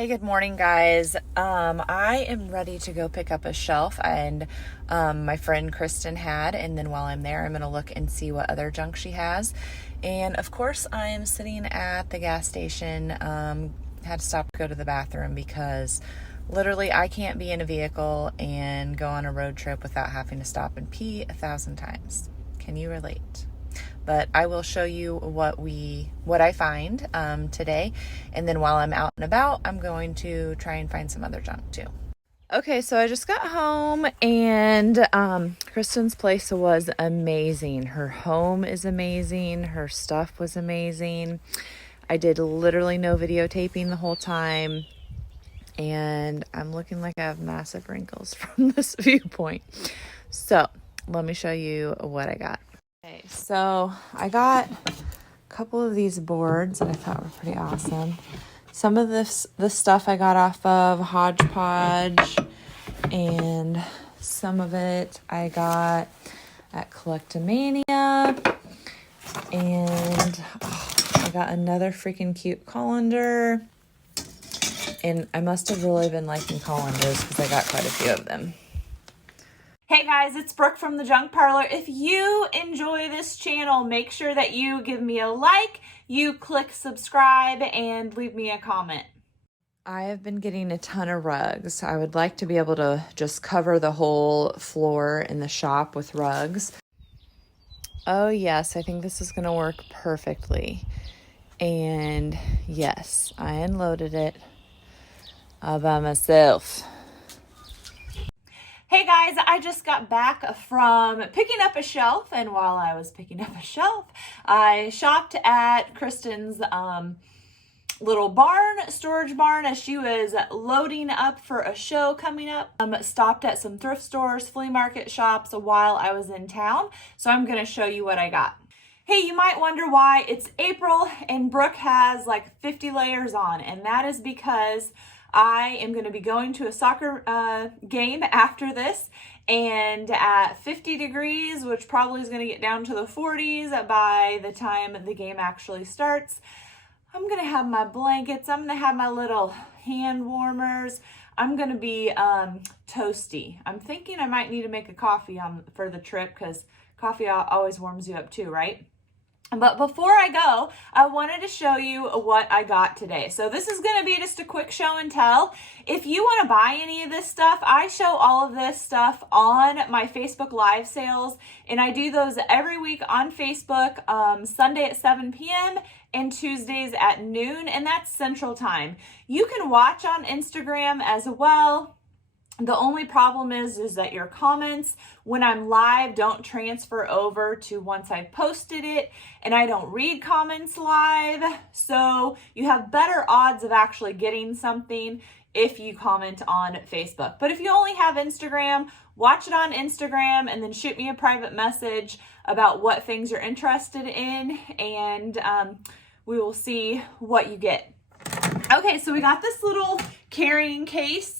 Hey, good morning, guys. I am ready to go pick up a shelf and my friend Kristen had, and then while I'm there, I'm going to look and see what other junk she has. And of course, I am sitting at the gas station. Had to stop to go to the bathroom because literally I can't be in a vehicle and go on a road trip without having to stop and pee 1,000 times. Can you relate? But I will show you what I find today, and then while I'm out and about, I'm going to try and find some other junk too. Okay, so I just got home, and Kristen's place was amazing. Her home is amazing. Her stuff was amazing. I did literally no videotaping the whole time, and I'm looking like I have massive wrinkles from this viewpoint. So let me show you what I got. Okay, so I got a couple of these boards that I thought were pretty awesome. Some of this stuff I got off of Hodgepodge, and some of it I got at Collectomania, and I got another freaking cute colander, and I must have really been liking colanders because I got quite a few of them. Hey guys, it's Brooke from the Junk Parlor. If you enjoy this channel, make sure that you give me a like, you click subscribe, and leave me a comment. I have been getting a ton of rugs. I would like to be able to just cover the whole floor in the shop with rugs. Oh yes, I think this is going to work perfectly. And yes, I unloaded it all by myself. Hey guys, I just got back from picking up a shelf, and while I was picking up a shelf, I shopped at Kristen's little storage barn, as she was loading up for a show coming up. Stopped at some thrift stores, flea market shops while I was in town, so I'm going to show you what I got. Hey, you might wonder why it's April and Brooke has like 50 layers on, and that is because I am going to be going to a soccer game after this, and at 50 degrees, which probably is going to get down to the 40s by the time the game actually starts, I'm going to have my blankets, I'm going to have my little hand warmers, I'm going to be toasty. I'm thinking I might need to make a coffee for the trip, because coffee always warms you up too, right? But before I go, I wanted to show you what I got today. So this is going to be just a quick show and tell. If you want to buy any of this stuff, I show all of this stuff on my Facebook Live sales, and I do those every week on Facebook, Sunday at 7 p.m. and Tuesdays at noon, and that's Central Time. You can watch on Instagram as well. The only problem is that your comments when I'm live don't transfer over to once I've posted it, and I don't read comments live. So you have better odds of actually getting something if you comment on Facebook. But if you only have Instagram, watch it on Instagram and then shoot me a private message about what things you're interested in, and we will see what you get. Okay, so we got this little carrying case.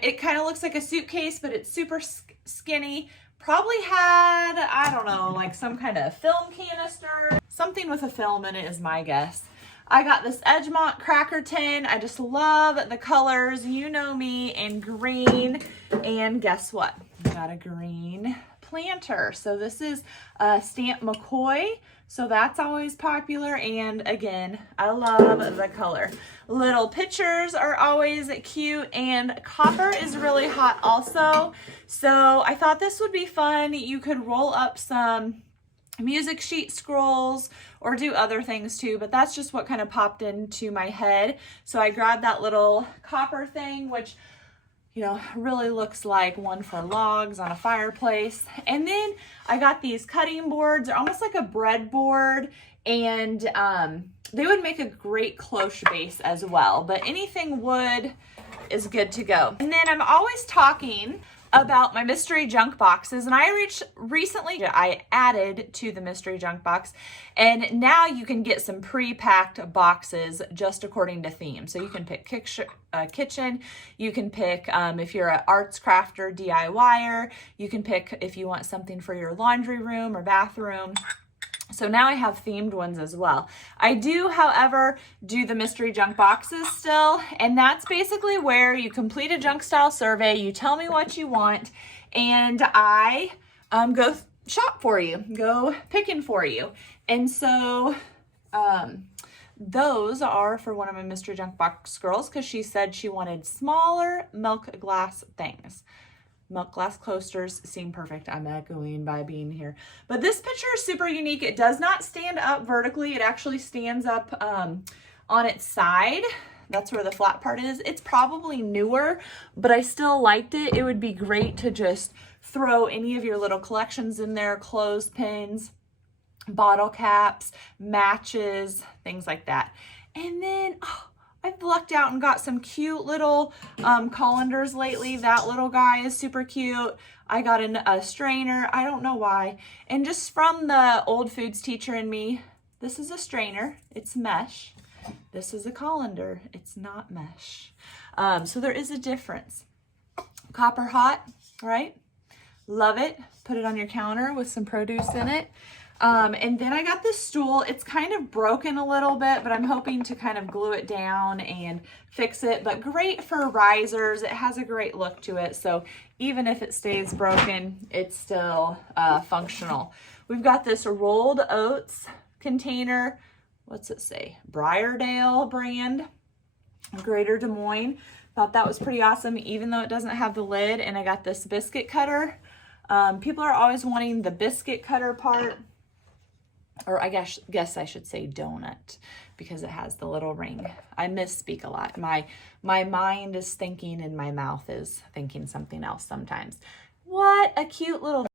It kind of looks like a suitcase, but it's super skinny. Probably had, I don't know, like some kind of film canister. Something with a film in it is my guess. I got this Edgemont cracker tin. I just love the colors. You know me, in green. And guess what? I got a green planter. So this is Stamp McCoy. So that's always popular, and again, I love the color. Little pictures are always cute, and copper is really hot also. So I thought this would be fun. You could roll up some music sheet scrolls or do other things too, but that's just what kind of popped into my head. So I grabbed that little copper thing, which really looks like one for logs on a fireplace. And then I got these cutting boards. They're almost like a breadboard, and they would make a great cloche base as well, but anything wood is good to go. And then I'm always talking about my mystery junk boxes, and I recently added to the mystery junk box, and now you can get some pre-packed boxes just according to theme. So you can pick kitchen, you can pick if you're an arts crafter, DIYer, you can pick if you want something for your laundry room or bathroom. So now I have themed ones as well. I do, however, do the mystery junk boxes still, and that's basically where you complete a junk style survey, you tell me what you want, and I go shop for you, go picking for you. And so those are for one of my mystery junk box girls, because she said she wanted smaller milk glass things. Milk glass coasters seem perfect. I'm echoing by being here. But this picture is super unique. It does not stand up vertically. It actually stands up on its side. That's where the flat part is. It's probably newer, but I still liked it. It would be great to just throw any of your little collections in there, clothespins, bottle caps, matches, things like that. And then, I've lucked out and got some cute little colanders lately. That little guy is super cute. I got a strainer. I don't know why. And just from the old foods teacher in me, this is a strainer. It's mesh. This is a colander. It's not mesh. So there is a difference. Copper hot, right? Love it. Put it on your counter with some produce in it. And then I got this stool. It's kind of broken a little bit, but I'm hoping to kind of glue it down and fix it, but great for risers. It has a great look to it. So even if it stays broken, it's still functional. We've got this rolled oats container. What's it say? Briardale brand, Greater Des Moines. Thought that was pretty awesome, even though it doesn't have the lid. And I got this biscuit cutter. People are always wanting the biscuit cutter part. Or I guess I should say donut, because it has the little ring. I misspeak a lot. My mind is thinking and my mouth is thinking something else sometimes. What a cute little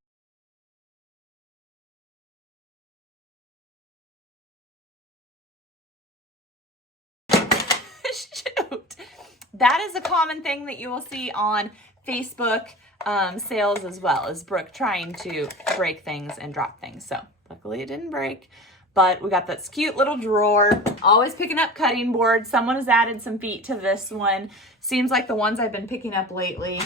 shoot. That is a common thing that you will see on Facebook sales as well, is Brooke trying to break things and drop things. So luckily it didn't break, but we got this cute little drawer. Always picking up cutting boards. Someone has added some feet to this one. Seems like the ones I've been picking up lately,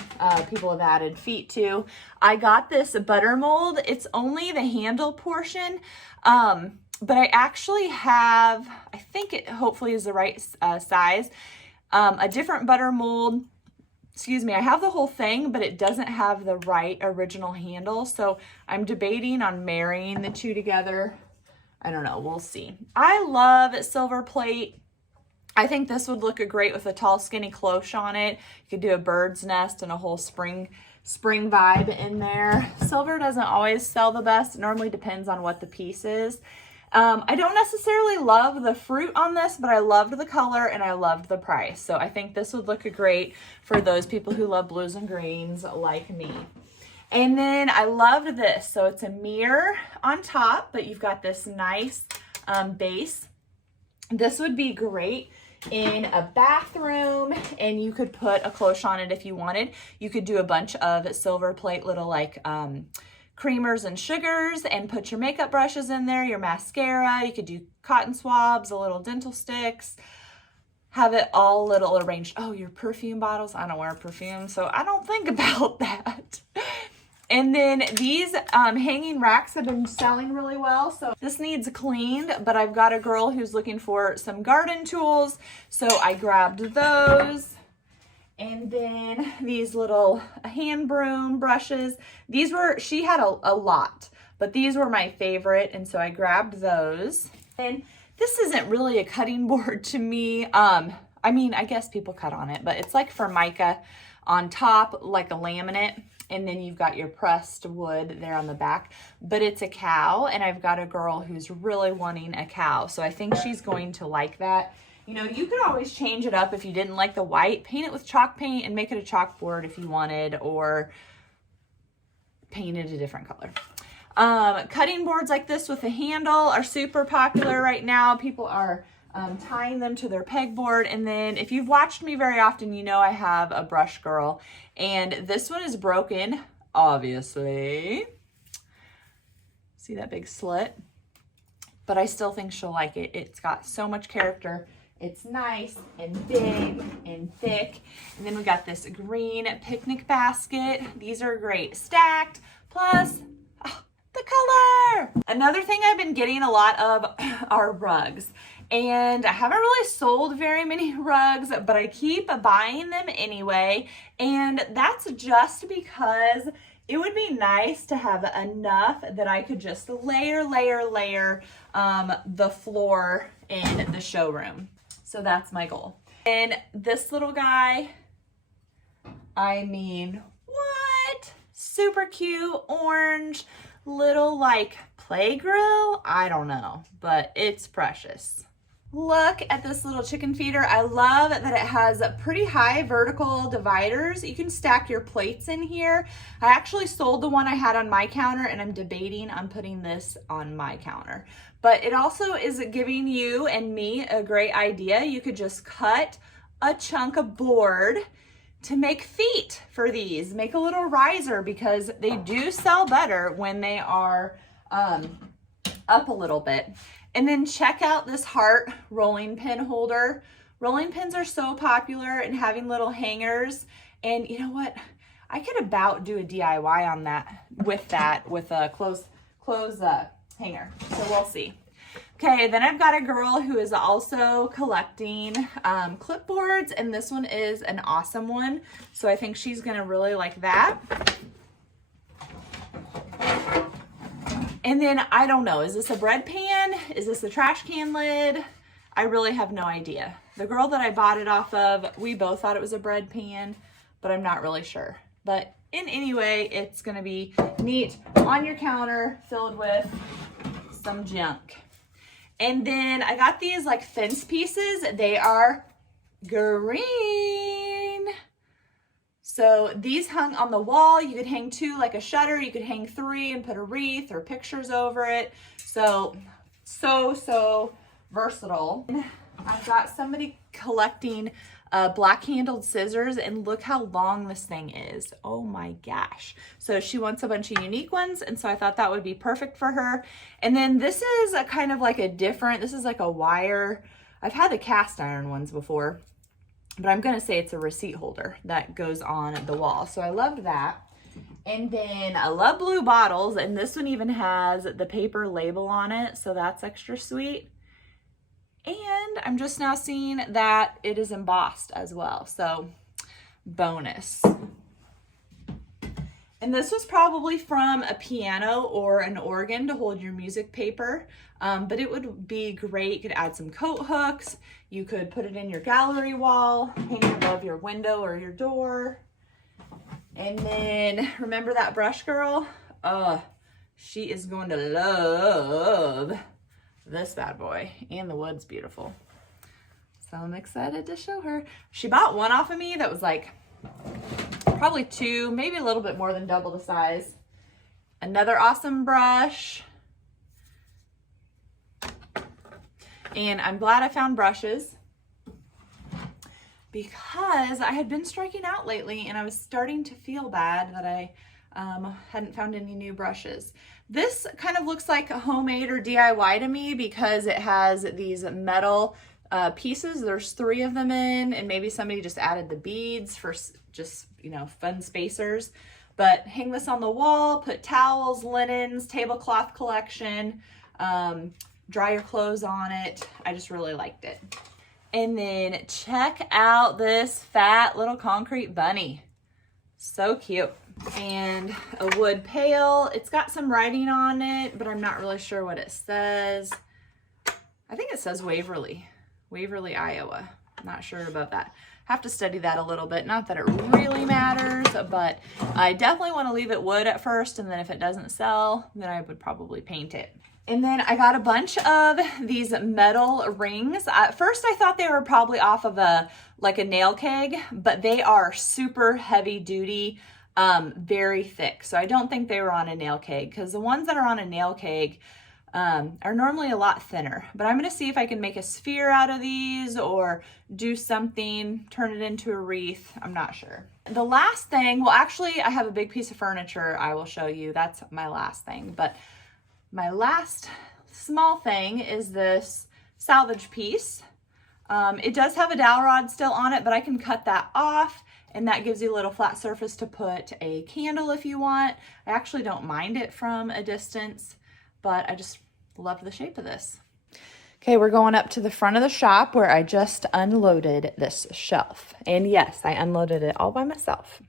people have added feet to. I got this butter mold. It's only the handle portion, but I actually have, I think it hopefully is the right size, a different butter mold. Excuse me, I have the whole thing, but it doesn't have the right original handle. So I'm debating on marrying the two together. I don't know, we'll see. I love silver plate. I think this would look great with a tall, skinny cloche on it. You could do a bird's nest and a whole spring vibe in there. Silver doesn't always sell the best. It normally depends on what the piece is. I don't necessarily love the fruit on this, but I loved the color and I loved the price. So I think this would look great for those people who love blues and greens like me. And then I loved this. So it's a mirror on top, but you've got this nice base. This would be great in a bathroom, and you could put a cloche on it if you wanted. You could do a bunch of silver plate little like creamers and sugars and put your makeup brushes in there, your mascara. You could do cotton swabs, a little dental sticks, have it all little arranged. Oh, your perfume bottles. I don't wear perfume, so I don't think about that. And then these hanging racks have been selling really well. So this needs cleaned, but I've got a girl who's looking for some garden tools. So I grabbed those. And then these little hand broom brushes. These were, she had a lot, but these were my favorite. And so I grabbed those. And this isn't really a cutting board to me. I mean, I guess people cut on it, but it's like Formica on top, like a laminate. And then you've got your pressed wood there on the back, but it's a cow. And I've got a girl who's really wanting a cow. So I think she's going to like that. You know, you could always change it up if you didn't like the white. Paint it with chalk paint and make it a chalkboard if you wanted, or paint it a different color. Cutting boards like this with a handle are super popular right now. People are tying them to their pegboard. And then if you've watched me very often, you know I have a brush girl. And this one is broken, obviously. See that big slit? But I still think she'll like it. It's got so much character. It's nice and big and thick. And then we got this green picnic basket. These are great. Stacked. Plus, the color. Another thing I've been getting a lot of are rugs. And I haven't really sold very many rugs, but I keep buying them anyway. And that's just because it would be nice to have enough that I could just layer the floor in the showroom. So that's my goal. And this little guy, I mean, what? Super cute, orange, little like play grill. I don't know, but it's precious. Look at this little chicken feeder. I love that it has pretty high vertical dividers. You can stack your plates in here. I actually sold the one I had on my counter and I'm debating on putting this on my counter. But it also is giving you and me a great idea. You could just cut a chunk of board to make feet for these. Make a little riser because they do sell better when they are up a little bit. And then check out this heart rolling pin holder. Rolling pins are so popular and having little hangers. And you know what? I could about do a DIY on that with a clothes hanger. So we'll see. Okay, then I've got a girl who is also collecting clipboards, and this one is an awesome one. So I think she's gonna really like that. And then I don't know, is this a bread pan? Is this a trash can lid? I really have no idea. The girl that I bought it off of, we both thought it was a bread pan, but I'm not really sure. But in any way, it's gonna be neat on your counter filled with some junk. And then I got these like fence pieces. They are green. So these hung on the wall. You could hang 2 like a shutter. You could hang 3 and put a wreath or pictures over it. So versatile. I've got somebody collecting black handled scissors, and look how long this thing is. Oh my gosh. So she wants a bunch of unique ones, and so I thought that would be perfect for her. And then this is a kind of like this is like a wire. I've had the cast iron ones before, but I'm gonna say it's a receipt holder that goes on the wall. So I loved that. And then I love blue bottles, and this one even has the paper label on it, so that's extra sweet. And I'm just now seeing that it is embossed as well, so bonus. And this was probably from a piano or an organ to hold your music paper, but it would be great. You could add some coat hooks. You could put it in your gallery wall, hang it above your window or your door. And then remember that brush girl? She is going to love this bad boy, and the wood's beautiful. So I'm excited to show her. She bought one off of me that was like probably 2, maybe a little bit more than double the size. Another awesome brush. And I'm glad I found brushes because I had been striking out lately and I was starting to feel bad that I hadn't found any new brushes. This kind of looks like a homemade or DIY to me because it has these metal pieces. There's 3 of them in, and maybe somebody just added the beads for just, you know, fun spacers. But hang this on the wall, put towels, linens, tablecloth collection, dry your clothes on it. I just really liked it. And then check out this fat little concrete bunny. So cute. And a wood pail. It's got some writing on it, but I'm not really sure what it says. I think it says Waverly, Iowa. Not sure about that. Have to study that a little bit. Not that it really matters, but I definitely want to leave it wood at first, and then if it doesn't sell, then I would probably paint it. And then I got a bunch of these metal rings. At first I thought they were probably off of a nail keg, but they are super heavy duty, very thick. So I don't think they were on a nail keg, because the ones that are on a nail keg are normally a lot thinner. But I'm going to see if I can make a sphere out of these or do something, turn it into a wreath. I'm not sure. The last thing, well, actually I have a big piece of furniture I will show you. That's my last thing. But my last small thing is this salvage piece. It does have a dowel rod still on it, but I can cut that off, and that gives you a little flat surface to put a candle if you want. I actually don't mind it from a distance, but I just love the shape of this. Okay, we're going up to the front of the shop where I just unloaded this shelf. And yes, I unloaded it all by myself.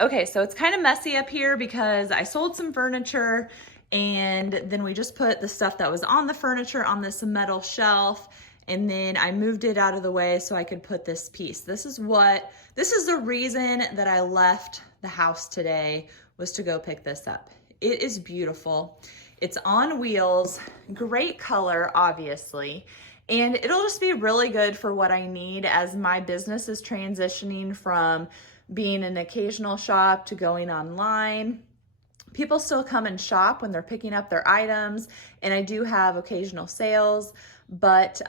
Okay, so it's kind of messy up here because I sold some furniture, and then we just put the stuff that was on the furniture on this metal shelf, and then I moved it out of the way so I could put this piece. This is the reason that I left the house today, was to go pick this up. It is beautiful. It's on wheels, great color, obviously, and it'll just be really good for what I need as my business is transitioning from being an occasional shop to going online. People still come and shop when they're picking up their items, and I do have occasional sales, but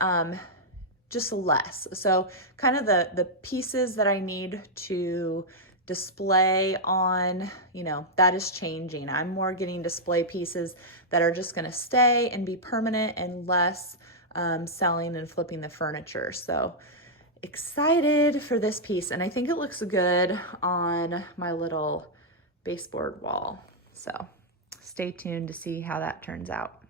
just less. So kind of the pieces that I need to display on, that is changing. I'm more getting display pieces that are just going to stay and be permanent, and less selling and flipping the furniture. So excited for this piece, and I think it looks good on my little baseboard wall. So stay tuned to see how that turns out.